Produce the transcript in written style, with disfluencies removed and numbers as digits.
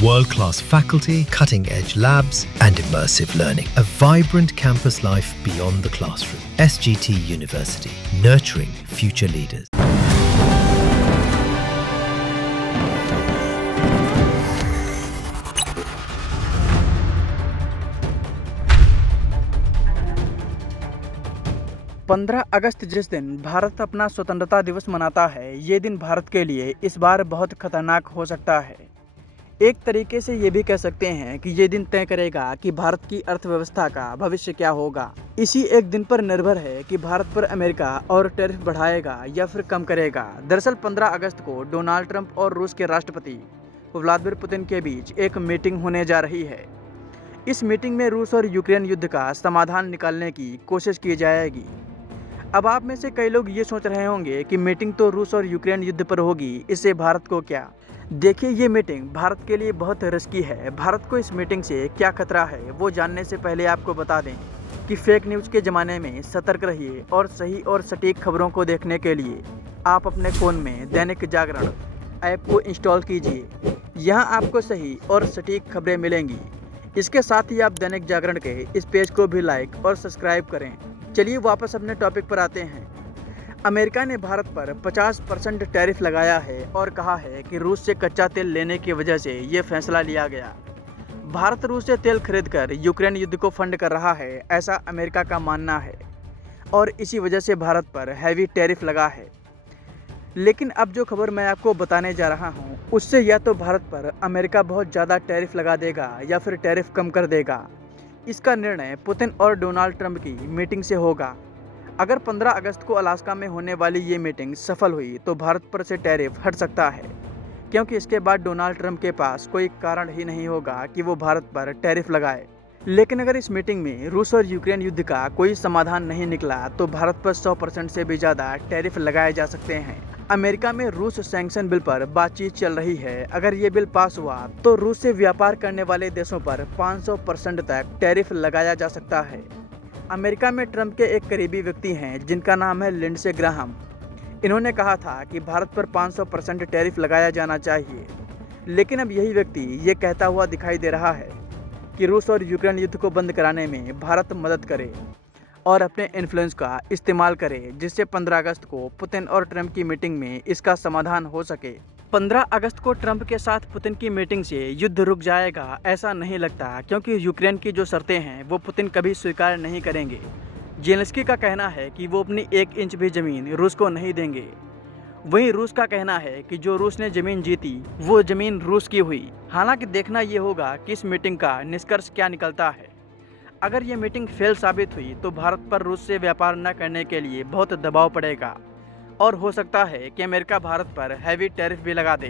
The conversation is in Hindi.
World-class faculty, cutting-edge labs, and immersive learning. A vibrant campus life beyond the classroom. SGT University, nurturing future leaders. पंद्रह अगस्त जिस दिन भारत अपना स्वतंत्रता दिवस मनाता है, ये दिन भारत के लिए इस बार बहुत खतरनाक हो सकता है। एक तरीके से ये भी कह सकते हैं कि ये दिन तय करेगा कि भारत की अर्थव्यवस्था का भविष्य क्या होगा। इसी एक दिन पर निर्भर है कि भारत पर अमेरिका और टैरिफ बढ़ाएगा या फिर कम करेगा। दरअसल 15 अगस्त को डोनाल्ड ट्रंप और रूस के राष्ट्रपति व्लादिमीर पुतिन के बीच एक मीटिंग होने जा रही है। इस मीटिंग में रूस और यूक्रेन युद्ध का समाधान निकालने की कोशिश की जाएगी। अब आप में से कई लोग ये सोच रहे होंगे कि मीटिंग तो रूस और यूक्रेन युद्ध पर होगी, इससे भारत को क्या। देखिए, ये मीटिंग भारत के लिए बहुत रिस्की है। भारत को इस मीटिंग से क्या खतरा है, वो जानने से पहले आपको बता दें कि फेक न्यूज़ के ज़माने में सतर्क रहिए और सही और सटीक खबरों को देखने के लिए आप अपने फ़ोन में दैनिक जागरण ऐप को इंस्टॉल कीजिए। यहाँ आपको सही और सटीक खबरें मिलेंगी। इसके साथ ही आप दैनिक जागरण के इस पेज को भी लाइक और सब्सक्राइब करें। चलिए वापस अपने टॉपिक पर आते हैं। अमेरिका ने भारत पर 50% टैरिफ लगाया है और कहा है कि रूस से कच्चा तेल लेने की वजह से ये फैसला लिया गया। भारत रूस से तेल खरीदकर यूक्रेन युद्ध को फंड कर रहा है, ऐसा अमेरिका का मानना है, और इसी वजह से भारत पर हैवी टैरिफ लगा है। लेकिन अब जो खबर मैं आपको बताने जा रहा हूँ, उससे या तो भारत पर अमेरिका बहुत ज़्यादा टैरिफ लगा देगा या फिर टैरिफ कम कर देगा। इसका निर्णय पुतिन और डोनाल्ड ट्रंप की मीटिंग से होगा। अगर 15 अगस्त को अलास्का में होने वाली ये मीटिंग सफल हुई तो भारत पर से टैरिफ हट सकता है, क्योंकि इसके बाद डोनाल्ड ट्रंप के पास कोई कारण ही नहीं होगा कि वो भारत पर टैरिफ लगाए। लेकिन अगर इस मीटिंग में रूस और यूक्रेन युद्ध का कोई समाधान नहीं निकला तो भारत पर 100% से भी ज़्यादा टैरिफ लगाए जा सकते हैं। अमेरिका में रूस सैंक्शन बिल पर बातचीत चल रही है। अगर ये बिल पास हुआ तो रूस से व्यापार करने वाले देशों पर 500% तक टैरिफ लगाया जा सकता है। अमेरिका में ट्रंप के एक करीबी व्यक्ति हैं जिनका नाम है लिंडसे ग्राहम। इन्होंने कहा था कि भारत पर 500% टैरिफ लगाया जाना चाहिए। लेकिन अब यही व्यक्ति ये कहता हुआ दिखाई दे रहा है कि रूस और यूक्रेन युद्ध को बंद कराने में भारत मदद करे और अपने इन्फ्लुएंस का इस्तेमाल करे, जिससे 15 अगस्त को पुतिन और ट्रंप की मीटिंग में इसका समाधान हो सके। 15 अगस्त को ट्रंप के साथ पुतिन की मीटिंग से युद्ध रुक जाएगा, ऐसा नहीं लगता, क्योंकि यूक्रेन की जो शर्तें हैं वो पुतिन कभी स्वीकार नहीं करेंगे। जेलेंस्की का कहना है कि वो अपनी 1 इंच भी ज़मीन रूस को नहीं देंगे। वहीं रूस का कहना है कि जो रूस ने ज़मीन जीती वो ज़मीन रूस की हुई। हालांकि देखना ये होगा कि इस मीटिंग का निष्कर्ष क्या निकलता है। अगर ये मीटिंग फेल साबित हुई तो भारत पर रूस से व्यापार न करने के लिए बहुत दबाव पड़ेगा और हो सकता है कि अमेरिका भारत पर हैवी टैरिफ भी लगा दे।